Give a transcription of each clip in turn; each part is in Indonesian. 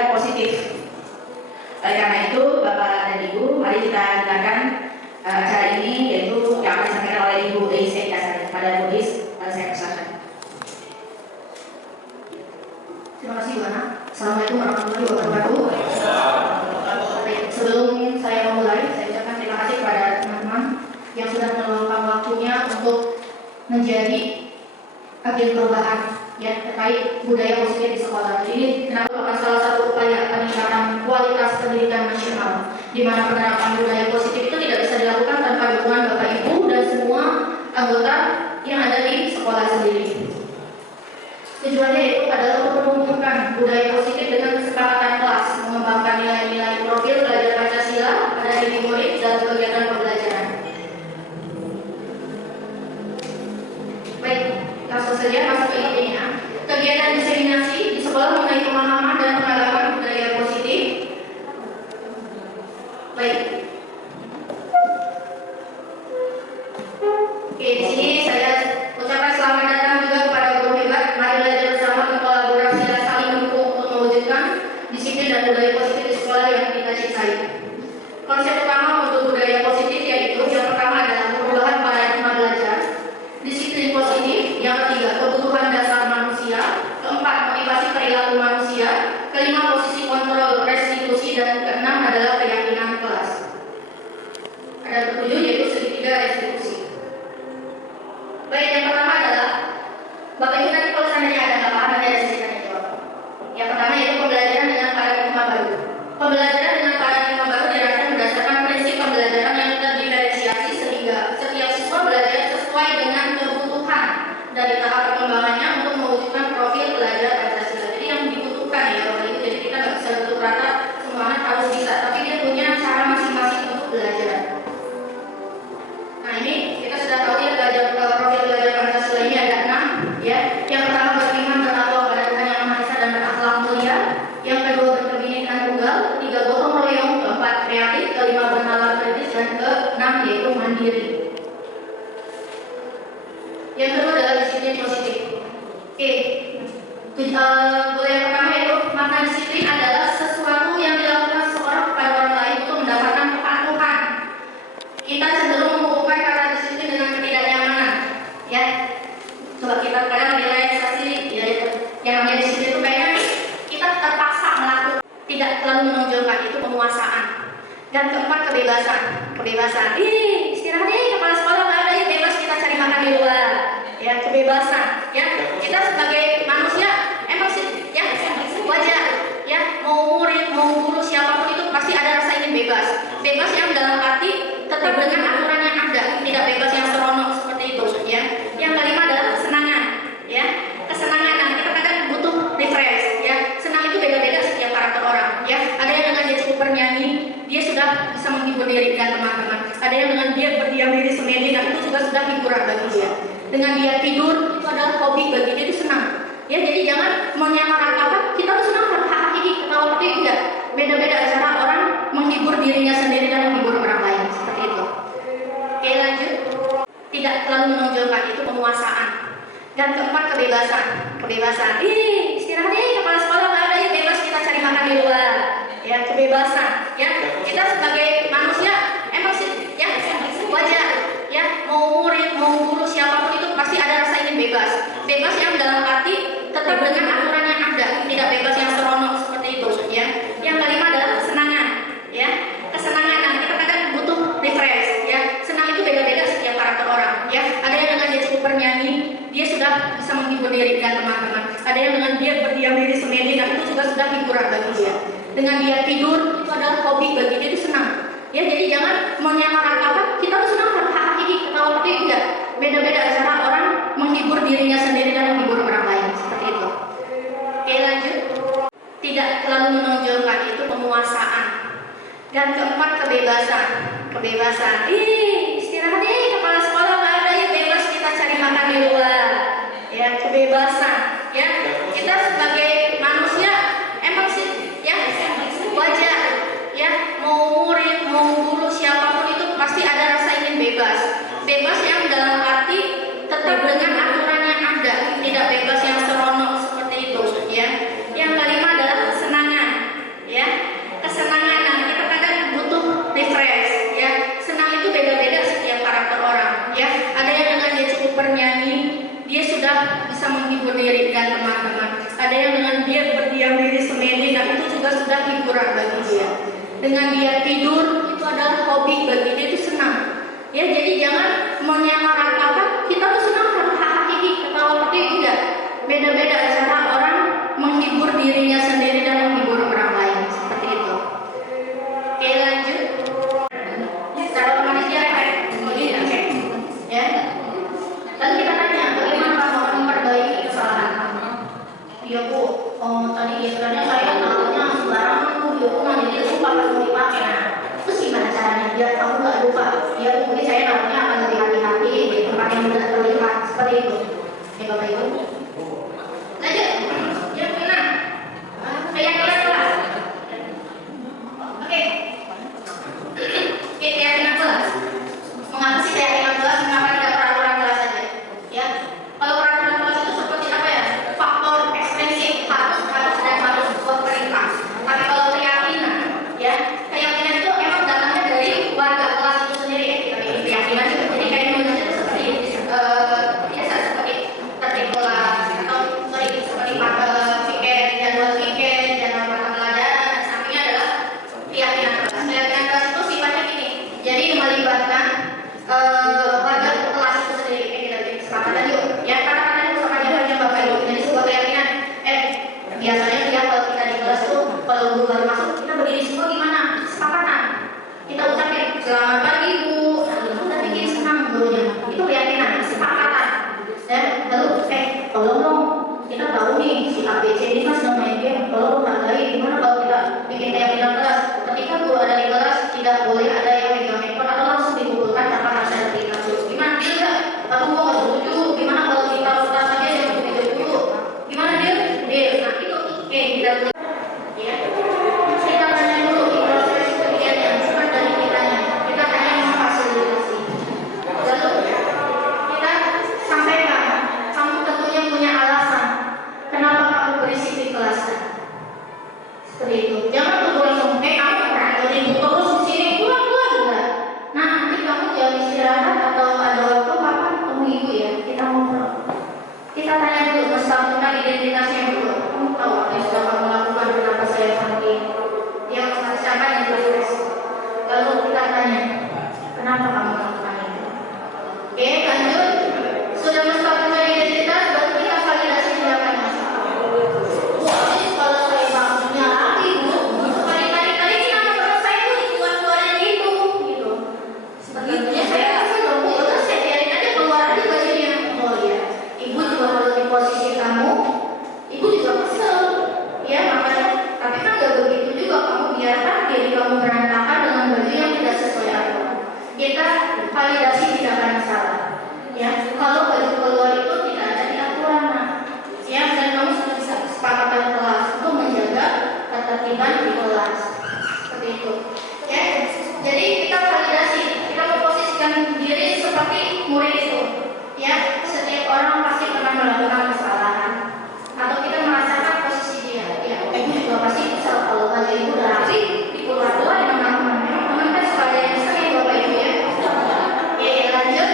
budaya positif. Oleh karena itu, Bapak dan Ibu, mari kita dengarkan acara ini, yaitu yang akan disampaikan oleh Ibu Deis Eka. Pada Bu Deis, saya persilakan. Terima kasih Bu Ana. Assalamualaikum warahmatullahi wabarakatuh. Sebelum saya memulai, saya ucapkan terima kasih kepada teman-teman yang sudah meluangkan waktunya untuk menjadi agen perubahan ya terkait budaya positif di sekolah. Jadi kenapa merupakan salah satu upaya peningkatan kualitas pendidikan nasional, di mana penerapan budaya positif itu tidak bisa dilakukan tanpa dukungan Bapak Ibu dan semua anggota yang ada di sekolah sendiri. Tujuannya yaitu adalah untuk menumbuhkan budaya positif dengan kesepakatan kelas, mengembangkan nilai-nilai profil belajar Pancasila pada diri murid dalam kegiatan pembelajaran. Baik, langsung saja masuk ke intinya. Kegiatan diseminasi di sekolah mengenai pemahaman dan pengalaman budaya positif. Baik. Oke, di sini saya ucapkan selamat datang juga kepada guru hebat. Mari belajar bersama, berkolaborasi dan saling mendukung untuk mewujudkan disiplin dan budaya positif di sekolah yang kita cintai. Konsep utama untuk budaya positif yaitu yang pertama adalah perubahan paradigma belajar, disiplin positif, yang ketiga kebutuhan dasar manusia, keempat motivasi perilaku manusia, kelima posisi kontrol restitusi, dan keenam adalah keyakinan kelas. Ada ketujuh yaitu segitiga restitusi. Baik, yang pertama adalah Bapak Ibu nanti kalau seandainya ada nggak paham nanti ada sesi tanya jawab. Yang pertama yaitu pembelajaran dengan paradigma baru. Pembelajaran dengan paradigma baru dirancang berdasarkan prinsip pembelajaran yang terdiferensiasi sehingga setiap siswa belajar sesuai dengan kebutuhan dari tahap perkembangannya untuk mewujudkan profil belajar Pancasila. Jadi yang dibutuhkan ya Bapak Ibu. Jadi kita nggak bisa betul rata semuanya harus bisa, tapi dia punya cara masing-masing untuk belajar. Nah ini kita sudah tahu ya belajar profil belajar Pancasila ini ada 6 ya. Yang pertama beriman bertakwa pada Tuhan Yang Maha Esa dan berakhlak mulia. Yang kedua berkebinekaan tunggal. Ketiga gotong royong. Keempat kreatif. Kelima bernalar kritis. Dan keenam yaitu mandiri. Yang kedua adalah disiplin positif. Oke. Goal yang pertama yaitu makna disiplin adalah sesuatu yang dilakukan seseorang kepada orang lain untuk mendapatkan kepatuhan. Kita cenderung menghubungkan kata disiplin dengan ketidaknyamanan, ya. Coba kita kadang realisasi, ya, yang namanya disiplin itu kayaknya kita terpaksa melakukan, tidak terlalu menonjolkan itu penguasaan. Dan keempat kebebasan. Istirahat kepala sekolah nggak ada, bebas kita cari makan di luar, ya kebebasan, ya. Kita sebagai manusia emang sih, ya wajar, ya mau murid, mau guru siapapun itu pasti ada rasa ingin bebas. Bebas yang dalam arti tetap dengan aturan yang ada, tidak bebas yang seronok seperti itu, ya. Yang kelima adalah kesenangan, ya. Kesenangan, nah kita kadang butuh refresh, ya. Senang itu beda-beda setiap karakter orang, ya. Ada yang dengan dia cukup bernyanyi, dia sudah bisa menghibur diri dan teman-teman. Ada yang dengan dia berdiam diri semedi, dan itu juga sudah hiburan bagi dia. Dengan dia tidur, itu adalah hobi bagi dia, itu senang. Ya, jadi jangan menyamaratakan kita tuh senang hakiki ketawa, tapi enggak. Beda-beda cara orang menghibur dirinya sendiri dan menghibur orang lain, seperti itu. Oke, lanjut. Tidak terlalu menonjolkan itu penguasaan. Dan keempat kebebasan. Istirahat kepala sekolah nggak ada, bebas kita cari makan di luar, ya kebebasan, ya. Kita sebagai manusia emang sih, ya wajar, ya mau murid, mau guru siapapun itu pasti ada rasa ingin bebas. Bebas yang dalam arti tetap dengan aturan yang ada, tidak bebas yang seronok seperti itu, ya. Yang kelima adalah kesenangan, ya. Kesenangan, nah kita kadang butuh refresh, ya. Senang itu beda-beda setiap karakter orang, ya. Ada yang dengan dia cukup bernyanyi, dia sudah bisa menghibur diri dan teman-teman. Ada yang dengan dia berdiam diri semedi, nah itu juga sudah hiburan bagi dia. Dengan dia tidur, itu adalah hobi bagi dia, itu senang. Ya, jadi jangan menyamaratakan kita tuh senang hakiki ketawa, tapi enggak. Beda-beda cara orang menghibur dirinya sendiri dan menghibur orang lain, seperti itu. Oke, lanjut. Tidak terlalu menonjolkan itu penguasaan. Dan keempat kebebasan. Istirahat kepala sekolah nggak ada, bebas kita cari makan di luar, ya kebebasan, ya. Kita sebagai manusia emang sih, ya wajar, ya mau murid, mau guru siapapun itu pasti ada rasa ingin bebas. Bebas yang dalam arti tetap dengan aturan yang ada, tidak bebas yang seronok seperti itu, ya. Yang kelima adalah kesenangan, juga sudah hiburan bagi dia. Dengan dia tidur itu adalah hobi bagi dia, itu senang. Ya, jadi jangan menyamaratakan kita tuh senang karena hahaha ketawa enggak. Beda-beda cara orang menghibur dirinya sendiri dan menghibur orang lain, seperti itu. Oke, lanjut. Cara manusia ya. Lalu kita tanya, bagaimana kamu memperbaiki kesalahan kamu? Ya Bu, tadi istilahnya saya taruhnya sembarangan Bu, ya Bu, jadi lupa pas mau dipakai. Nah, terus gimana caranya biar kamu nggak lupa? Ya Bu, mungkin saya taruhnya akan lebih hati-hati di tempat yang mudah terlihat, seperti itu. Ya Bapak Ibu. Lanjut, yang keenam, keyakinan kelas. Oke, keyakinan kelas. Mengapa sih keyakinan kelas? Mengapa tidak peraturan kelas saja? Ya, kalau peraturan kelas itu seperti apa ya? Faktor ekstensif, harus dan harus buat perintah. Tapi kalau keyakinan, ya, keyakinan itu emang datangnya dari warga kelas itu sendiri. Tapi keyakinan itu jadi kayak itu seperti biasa seperti tertib kelas atau seperti piket, jadwal piket, jadwal mata pelajaran. Sampingnya adalah keyakinan kelas. Keyakinan kelas itu sifatnya gini. Jadi melibatkan warga kelas itu sendiri. Kita kesepakatan yuk. Ya, kata-kata itu sama aja hanya Bapak Ibu. Jadi sebuah keyakinan. Biasanya dia kalau kita di kelas tuh kalau guru baru masuk kita berdiri semua gimana? Kesepakatan. Kita ucapin selamat pagi Bu. Kita bikin senang gurunya. Itu keyakinan, kesepakatan. Ya, lalu tolong dong. Kita tahu nih si ABC ini kan sedang main game. Tolong hargai gimana kalau kita bikin keyakinan kelas. Ketika guru ada di kelas tidak boleh ada yang megang handphone atau langsung dipukulkan tanpa harus ada perintah khusus. Gimana dia enggak? Aku mau nggak setuju. Gimana kalau kita putar saja yang begitu dulu? Gimana dia? Nah itu kita ya. Kita tanya dulu proses kegiatan cepat dari kitanya. Kita hanya memfasilitasi. Lalu kita sampaikan. Kamu tentunya punya alasan kenapa kamu berisik di kelas. Seperti itu. Jangan tunggu langsung kamu berani ribut terus di sini pulang enggak. Nah, nanti kamu jam istirahat atau ada waktu kapan ketemu ibu ya, kita ngobrol. Kita tanya dulu tentang identitasnya dulu. Kamu tahu apa yang sudah kamu lakukan, kenapa saya panggil? Dia siapa yang jelas. Lalu kita tanya, kenapa kamu lakukan itu? Oke, lanjut. Sudah menstatuskan identitas, berarti kita validasi tindakan masalah. Wah, ini kalau saya bangunnya lagi Bu, tadi kita menurut saya tuh keluar-keluarin gitu. Seperti itu. Ya saya rasa dong Bu, udah saya biarin aja keluar aja bajunya. Oh iya, Ibu juga kalau di posisi kamu, Ibu juga kesel. Ya makanya, tapi kan gak begitu juga kamu biarkan diri kamu berantakan dengan baju yang tidak sesuai aturan. Kita validasi tindakan masalah. Ya, kalau baju keluar itu tidak ada di aturan. Ya, dan kamu sudah bisa kesepakatan kelas untuk menjaga ketertiban di kelas. Seperti itu. Ya, jadi kita validasi, kita memposisikan diri seperti murid itu. Ya, setiap orang pasti pernah melakukan kesalahan atau kita merasakan posisi dia. Ya, ibu juga pasti kesal kalau baju ibu udah rapi, dikeluar-keluar di teman-teman. Memang teman kan suka ada yang sering Bapak Ibu ya. Oke, lanjut.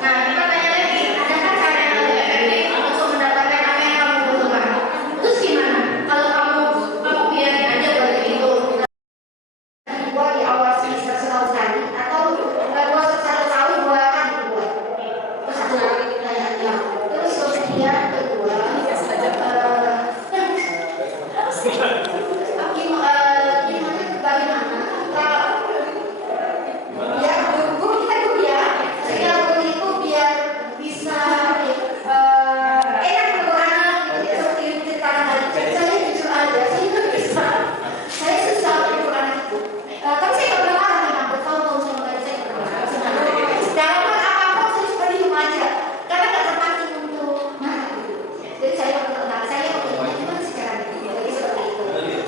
Nah, kita tanya lagi, adakah cara yang lebih efektif untuk mendapatkan apa yang kamu butuhkan? Terus gimana? Kalau kamu biarin aja baju itu buat diawasi sesekali tadi atau buat sesekali tahu dua kan dibuat. Terus satu lagi tanya dia. Terus kemudian kedua, bagaimana ya guru kita itu ya sehingga guru itu biar bisa enak untuk anak gitu seperti ceritakan tadi. Saya jujur aja, saya juga bisa. Saya susah untuk anak itu. Tapi saya nggak pernah marah memang bertahun-tahun sama tadi saya nggak pernah. Dalam apapun saya suka diem aja karena nggak terpancing untuk marah. Jadi saya waktu itu saya waktu itu gimana sih caranya? Jadi seperti itu.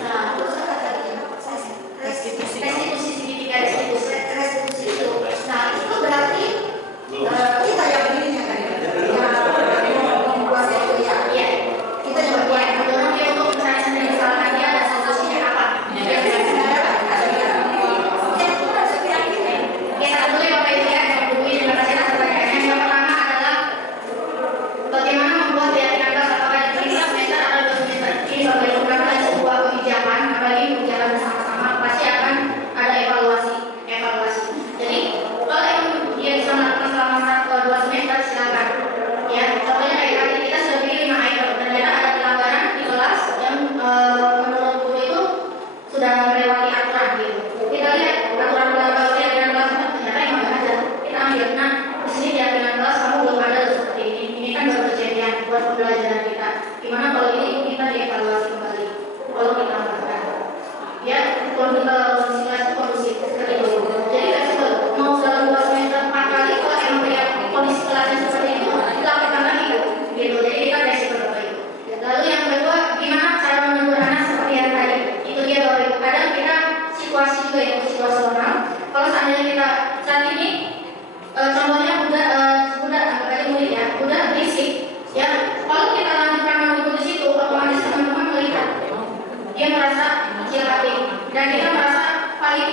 dia merasa kecil hati dan dia merasa paling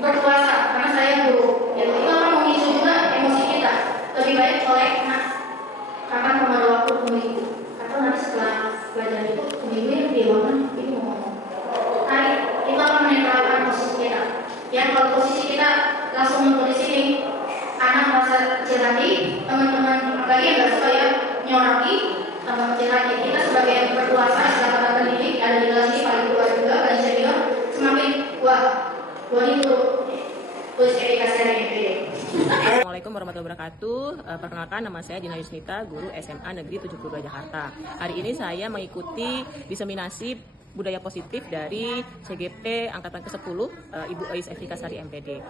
berkuasa karena saya guru. Itu akan memicu juga emosi kita. Lebih baik oleh kapan pada waktu minggu atau nanti setelah belajar itu minggu di ruangan itu ngomong. Itu akan menetralkan posisi kita. Ya kalau posisi kita langsung di sini, anak merasa kecil hati, teman-teman apalagi yang nggak suka ya nyoraki tambah kecil hati. Kita sebagai yang berkuasa, sebagai pendidik ada di kelas ini paling tua juga, paling senior, semakin wah itu terus etika saya ini. Assalamualaikum warahmatullahi wabarakatuh. Perkenalkan, nama saya Dina Yusnita, guru SMA Negeri 72 Jakarta. Hari ini saya mengikuti diseminasi budaya positif dari CGP Angkatan ke-10, Ibu Ois Efrika Sari MPD.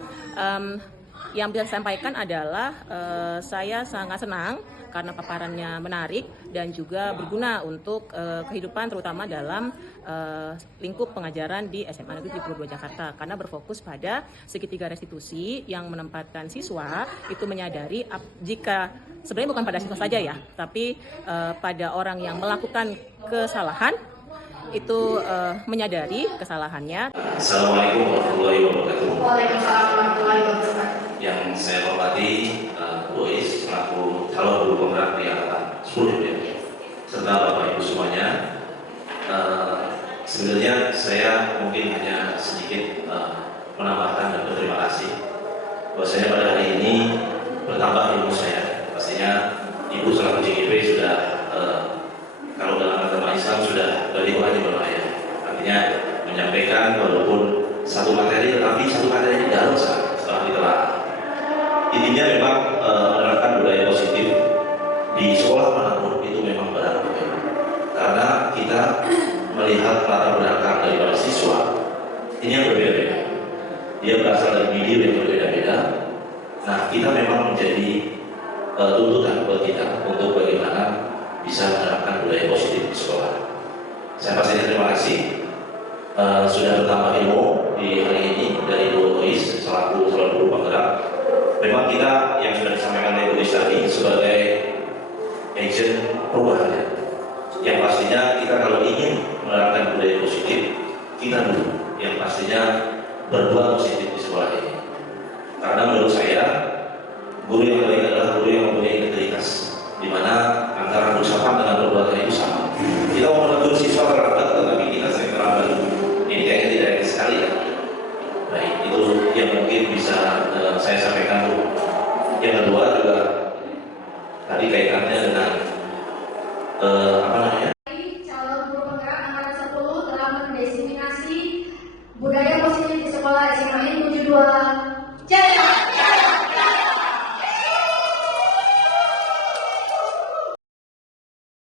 Yang bisa saya sampaikan adalah saya sangat senang karena paparannya menarik dan juga berguna untuk kehidupan terutama dalam lingkup pengajaran di SMA Negeri 72 Jakarta karena berfokus pada segitiga restitusi yang menempatkan siswa itu menyadari jika sebenarnya bukan pada siswa saja ya, tapi pada orang yang melakukan kesalahan itu menyadari kesalahannya. Assalamualaikum warahmatullahi wabarakatuh. Waalaikumsalam warahmatullahi wabarakatuh. Yang saya hormati Bu Ois selaku calon guru penggerak di angkatan 10 ya, serta Bapak Ibu semuanya. Sebenarnya saya mungkin hanya sedikit menambahkan dan berterima kasih bahwa saya pada hari ini bertambah ilmu saya. Pastinya Ibu selaku CGP sudah kalau dalam agama Islam sudah balik wajib berbayar. Artinya menyampaikan walaupun satu materi tetapi satu materi ini dalam setelah ditelaah. Intinya memang menerapkan budaya positif di sekolah manapun itu memang berat, karena kita melihat latar belakang daripada siswa ini yang berbeda-beda. Dia berasal dari video yang berbeda-beda. Nah, kita memang menjadi tuntutan buat kita untuk bagaimana bisa menerapkan budaya positif di sekolah. Saya pastinya terima kasih sudah bertambah ilmu di hari ini dari Bu Ois selaku calon guru penggerak. Memang kita yang sudah disampaikan oleh Bu Ois tadi sebagai agent perubahannya, yang pastinya kita kalau ingin menerapkan budaya positif, kita dulu yang pastinya berbuat positif di sekolah ini. Karena menurut saya guru yang baik adalah guru yang mempunyai integritas, di mana antara ucapan dengan perbuatan itu sama. Kita mau menegur siswa